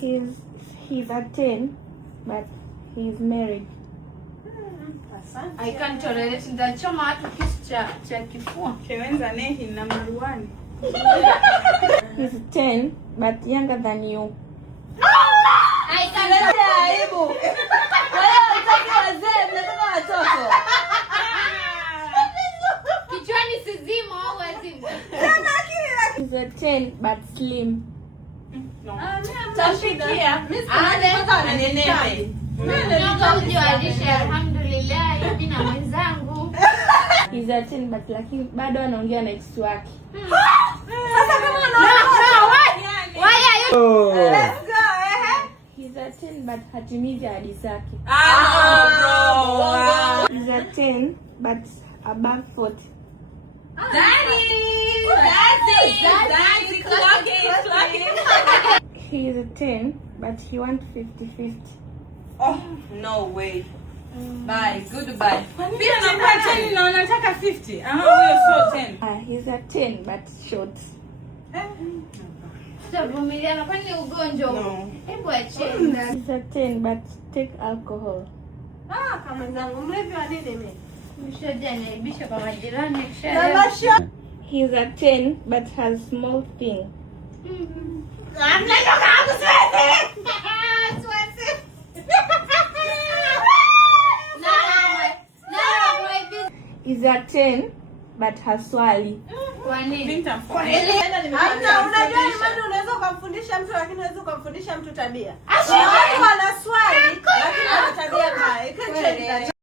He's a 10 but he's married. I can't tolerate ndachoma watu kisu cha kifua. Kewenza nehi na maruani. He's 10 but younger than you. I can't aibu. Wewe unataka wazee, mnataka watoto. Kichwani sizimo au azimu. He's a 10 but slim. No. Tashikia. Nenepe. Alhamdulillah, mimi na mwenzangu. He's a 10 but lakini bado anaongea na ex wake. Sasa kama unaona Why are you? Let's go. He's a 10 but hatimizi ahadi zake. Bro. He's a 10 but above 40. Daddy, clock it. He is a 10 but he wants 50-50. Oh, no way. Bye, goodbye. Pia nakuwa 10 na unataka 50. Huyo sio 10. He's a 10 but short. Tavumiliana kwani ugonjwa huu? No. Hebu acheni. He's a 10 but take alcohol. Kama zangu mlevi wa nini mimi? Mshoja naibisha kwa majirani kisha. He's a 10 but has small thing. Amnatoka hapo siwezi. Siwezi. He's a 10 but has swali. Kwa nini? Hata unajua ni maana unaweza kumfundisha mtu lakini unaweza kumfundisha mtu tabia. Watu wana swali lakini wana tabia mbaya.